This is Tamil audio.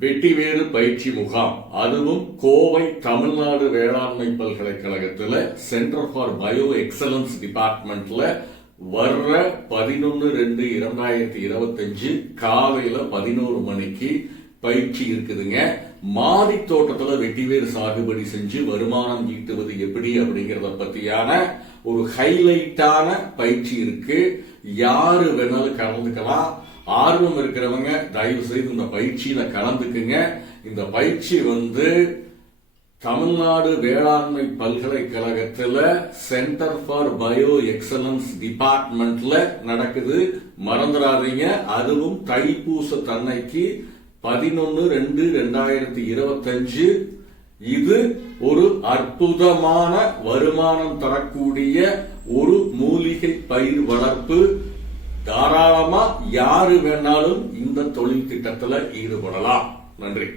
வெட்டிவேறு பயிற்சி முகாம், அதுவும் கோவை தமிழ்நாடு வேளாண்மை பல்கலைக்கழகத்துல சென்டர் ஃபார் பயோ எக்ஸலன்ஸ் டிபார்ட்மெண்ட்ல வர்ற 11/2/2025 காலையில 11 மணிக்கு பயிற்சி இருக்குதுங்க. மாடி தோட்டத்துல வெட்டிவேறு சாகுபடி செஞ்சு வருமானம் ஈட்டுவது எப்படி அப்படிங்கறத பத்தியான ஒரு ஹைலைட்டான பயிற்சி இருக்கு. யாரு வேணாலும் கலந்துக்கலாம். ஆர்வம் இருக்கிறவங்க தயவு செய்து இந்த பயிற்சியில கலந்துக்குங்க. இந்த பயிற்சி தமிழ்நாடு வேளாண்மை பல்கலைக்கழகத்துல சென்டர் ஃபார் பயோ எக்ஸலன்ஸ் டிபார்ட்மெண்ட்ல நடக்குது. மறந்துடாதீங்க. அதுவும் தைப்பூச தன்னைக்கு 11/2/2025. இது ஒரு அற்புதமான வருமானம் தரக்கூடிய ஒரு மூலிகை பயிர் வளர்ப்பு. தாராளமா யாரு வேணாலும் இந்த தொழில் திட்டத்துல ஈடுபடலாம். நன்றி.